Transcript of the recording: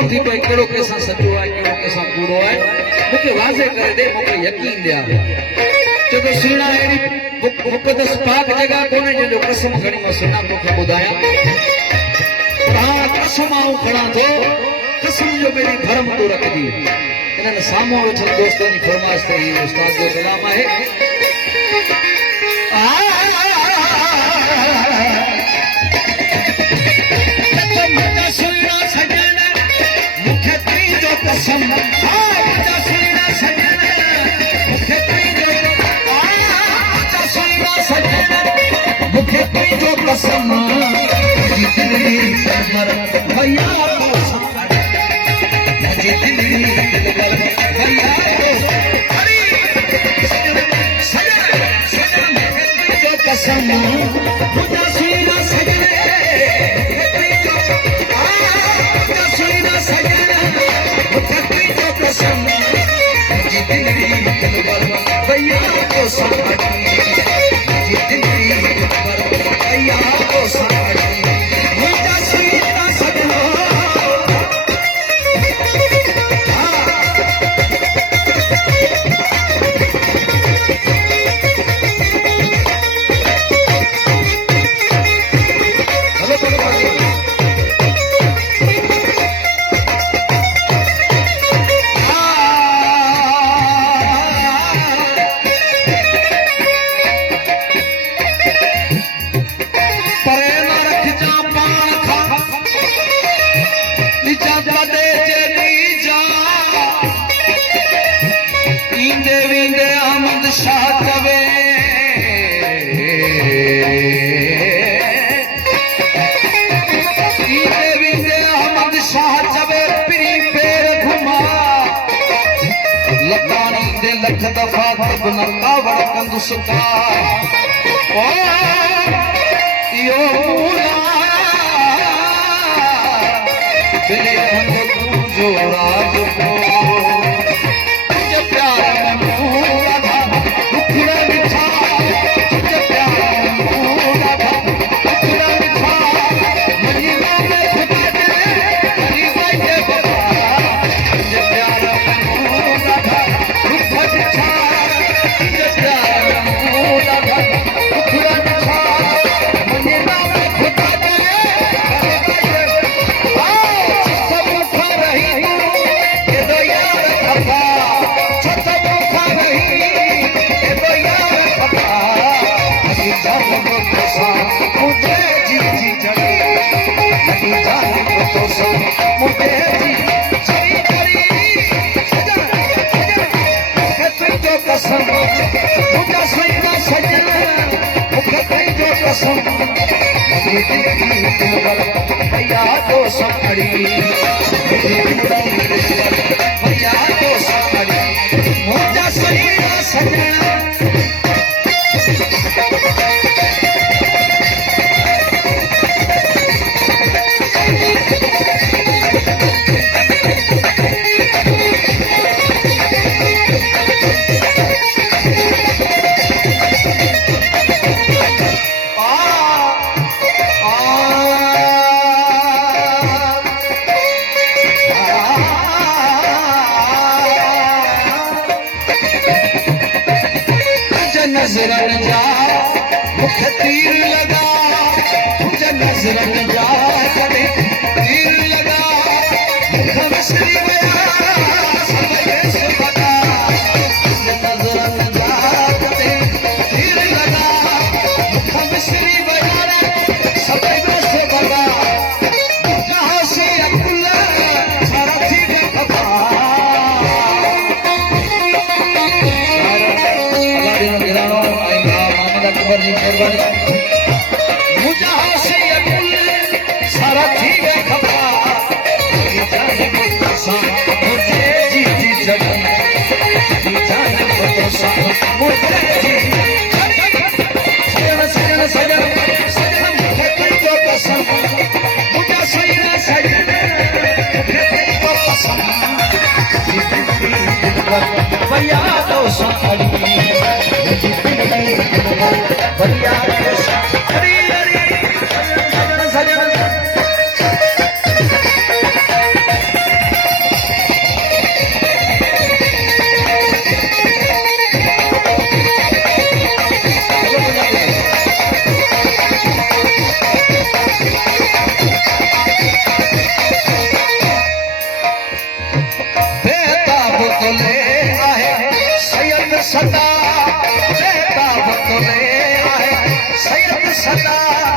कोन थी पे केड़ो केसा सचो है केड़ो केसा कूड़ो है मुके वाजे करे दे मुके यकीन दे जो तो सुना एड़ी मुकद्दस पाक जगह कोने जो कसम खणी में सुना मुके बुधाया हां कसम आऊं खड़ा तो कसम जो मेरी भरम तो रख दी इन्हनि साम्हूं उथल दोस्तनि जी फरमाइश ते ही उस्ताद जो कलाम आहे कसम मुखे तुझो कसम भैया कसम लख दफा नरका वड़कंद सुका ओ यो तेरे हंध तुझो राज को तुझे प्यार में राधा दुखड़ा मिठा तुझे प्यार में राधा दुखड़ा मिठा महीनों में खुदा दे गरीबों के बता तुझे प्यार में राधा भैया तो सकड़ी भैया तो सकड़ी मुझा सजना सजना नजरन जा मुख तीर लगा तुझे नजरन जा कदे तीर लगा मुख मिश्री गया सबके से बता तुझे नजरन जा कदे तीर लगा मुख मिश्री गया सबके से बता कहां से अकुल सारा थी खपा मुझा से सारा थी गई खपा मुझे जी जी जगन मुझे जी सजन सजन सजन सजन मुझे पसंद मुझा सजन सजन मुझे पसंद भैया तो साड़ी भैया हरी हरी सजन सजन का